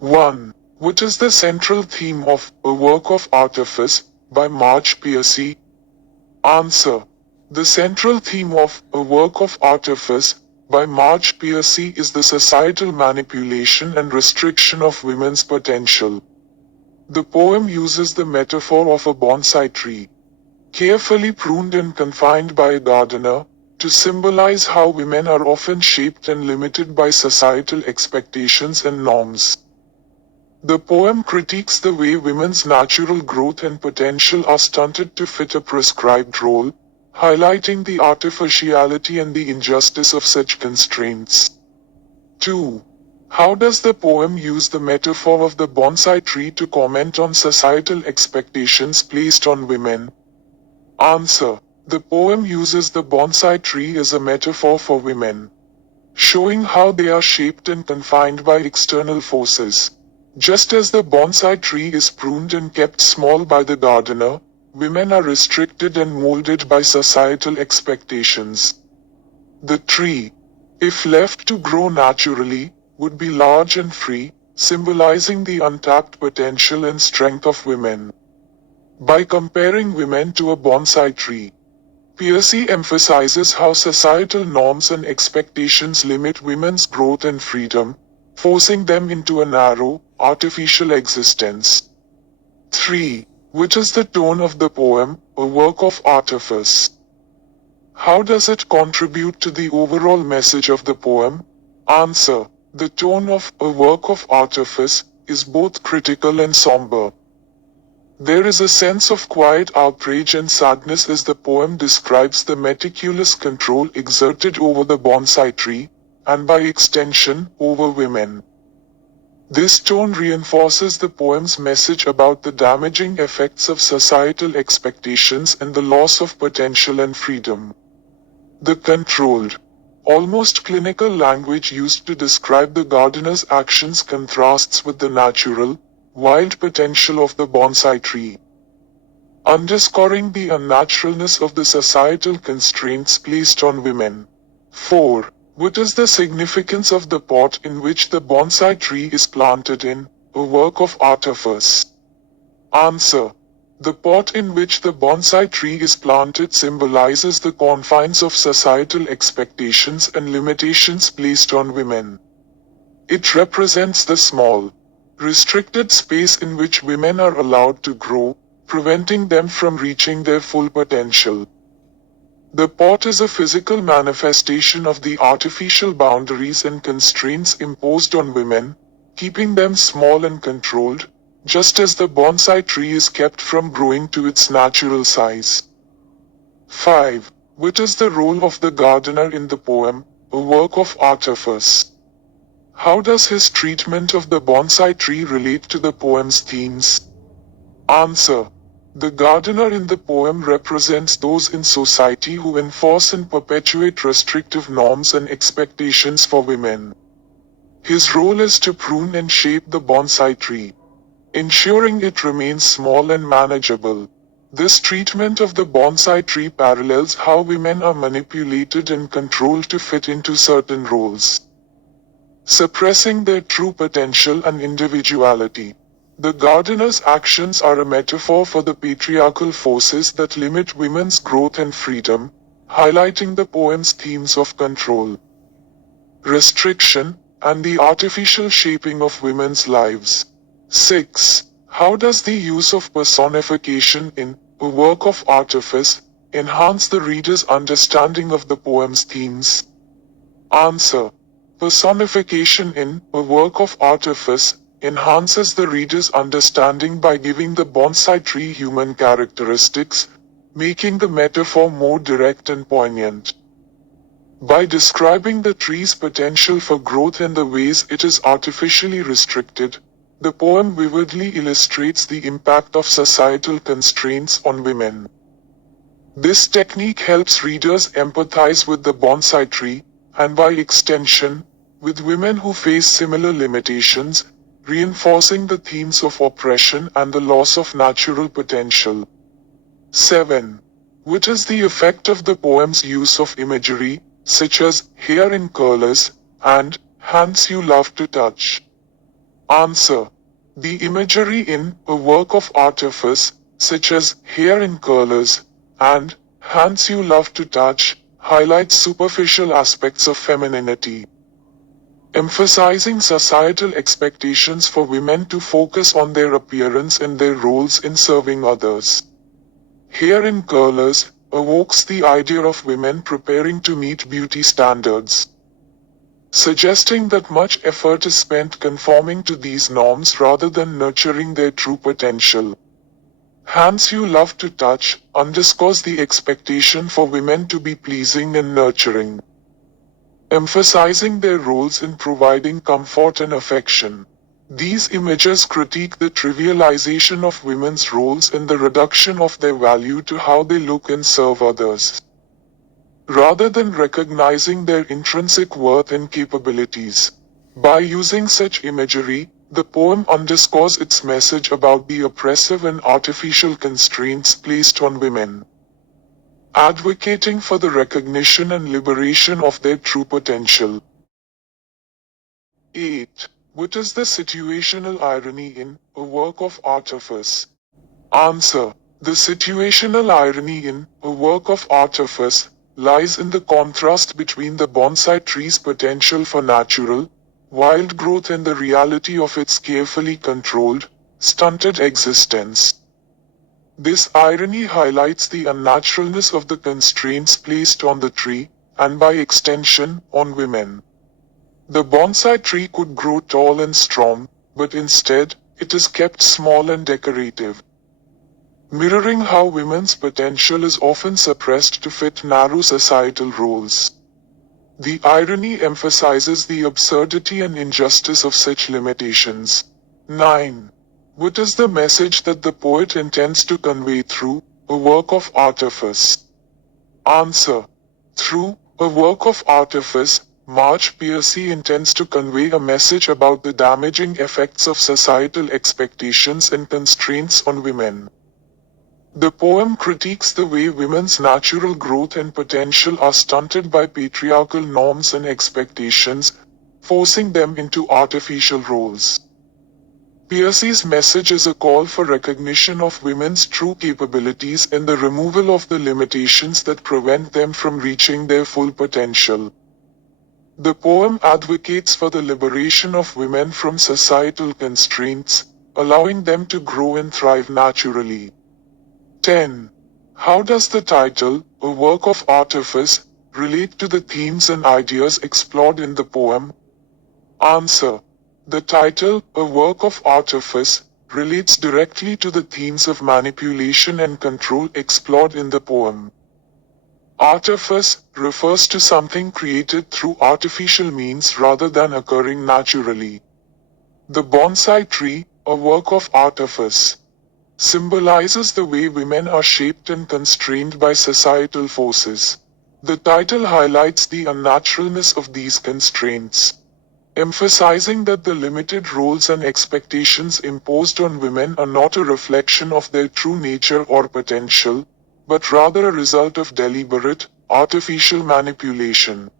1. What is the central theme of A Work of Artifice by Marge, Piercy? Answer. The central theme of A Work of Artifice by Marge, Piercy is the societal manipulation and restriction of women's potential. The poem uses the metaphor of a bonsai tree, carefully pruned and confined by a gardener, to symbolize how women are often shaped and limited by societal expectations and norms. The poem critiques the way women's natural growth and potential are stunted to fit a prescribed role, highlighting the artificiality and the injustice of such constraints. 2. How does the poem use the metaphor of the bonsai tree to comment on societal expectations placed on women? Answer. The poem uses the bonsai tree as a metaphor for women, showing how they are shaped and confined by external forces. Just as the bonsai tree is pruned and kept small by the gardener, women are restricted and molded by societal expectations. The tree, if left to grow naturally, would be large and free, symbolizing the untapped potential and strength of women. By comparing women to a bonsai tree, Piercy emphasizes how societal norms and expectations limit women's growth and freedom, forcing them into a narrow, artificial existence. 3. What is the tone of the poem, A Work of Artifice? How does it contribute to the overall message of the poem? Answer. The tone of A Work of Artifice is both critical and somber. There is a sense of quiet outrage and sadness as the poem describes the meticulous control exerted over the bonsai tree, and by extension, over women. This tone reinforces the poem's message about the damaging effects of societal expectations and the loss of potential and freedom. The controlled, almost clinical language used to describe the gardener's actions contrasts with the natural, wild potential of the bonsai tree, underscoring the unnaturalness of the societal constraints placed on women. 4. What is the significance of the pot in which the bonsai tree is planted in A Work of Artifice? Answer. The pot in which the bonsai tree is planted symbolizes the confines of societal expectations and limitations placed on women. It represents the small, restricted space in which women are allowed to grow, preventing them from reaching their full potential. The pot is a physical manifestation of the artificial boundaries and constraints imposed on women, keeping them small and controlled, just as the bonsai tree is kept from growing to its natural size. 5. What is the role of the gardener in the poem, A Work of Artifice? How does his treatment of the bonsai tree relate to the poem's themes? Answer. The gardener in the poem represents those in society who enforce and perpetuate restrictive norms and expectations for women. His role is to prune and shape the bonsai tree, ensuring it remains small and manageable. This treatment of the bonsai tree parallels how women are manipulated and controlled to fit into certain roles, suppressing their true potential and individuality. The gardener's actions are a metaphor for the patriarchal forces that limit women's growth and freedom, highlighting the poem's themes of control, restriction, and the artificial shaping of women's lives. 6. How does the use of personification in A Work of Artifice enhance the reader's understanding of the poem's themes? Answer. Personification in A Work of Artifice enhances the reader's understanding by giving the bonsai tree human characteristics, making the metaphor more direct and poignant. By describing the tree's potential for growth and the ways it is artificially restricted, the poem vividly illustrates the impact of societal constraints on women. This technique helps readers empathize with the bonsai tree, and by extension, with women who face similar limitations, reinforcing the themes of oppression and the loss of natural potential. 7. What is the effect of the poem's use of imagery, such as hair in curlers and hands you love to touch? Answer. The imagery in a work of artifice, such as hair in curlers and hands you love to touch, highlights superficial aspects of femininity, emphasizing societal expectations for women to focus on their appearance and their roles in serving others. Hair in curlers evokes the idea of women preparing to meet beauty standards, suggesting that much effort is spent conforming to these norms rather than nurturing their true potential. Hands you love to touch underscores the expectation for women to be pleasing and nurturing, emphasizing their roles in providing comfort and affection. These images critique the trivialization of women's roles and the reduction of their value to how they look and serve others, rather than recognizing their intrinsic worth and capabilities. By using such imagery, the poem underscores its message about the oppressive and artificial constraints placed on women, advocating for the recognition and liberation of their true potential. 8. What is the situational irony in a work of artifice? Answer. The situational irony in a work of artifice lies in the contrast between the bonsai tree's potential for natural, wild growth and the reality of its carefully controlled, stunted existence. This irony highlights the unnaturalness of the constraints placed on the tree, and by extension, on women. The bonsai tree could grow tall and strong, but instead, it is kept small and decorative, mirroring how women's potential is often suppressed to fit narrow societal roles. The irony emphasizes the absurdity and injustice of such limitations. 9. What is the message that the poet intends to convey through a work of artifice? Answer. Through a work of artifice, Marge Piercy intends to convey a message about the damaging effects of societal expectations and constraints on women. The poem critiques the way women's natural growth and potential are stunted by patriarchal norms and expectations, forcing them into artificial roles. Piercy's message is a call for recognition of women's true capabilities and the removal of the limitations that prevent them from reaching their full potential. The poem advocates for the liberation of women from societal constraints, allowing them to grow and thrive naturally. 10. How does the title, A Work of Artifice, relate to the themes and ideas explored in the poem? Answer. The title, A Work of Artifice, relates directly to the themes of manipulation and control explored in the poem. Artifice refers to something created through artificial means rather than occurring naturally. The bonsai tree, a work of artifice, symbolizes the way women are shaped and constrained by societal forces. The title highlights the unnaturalness of these constraints, emphasizing that the limited roles and expectations imposed on women are not a reflection of their true nature or potential, but rather a result of deliberate, artificial manipulation.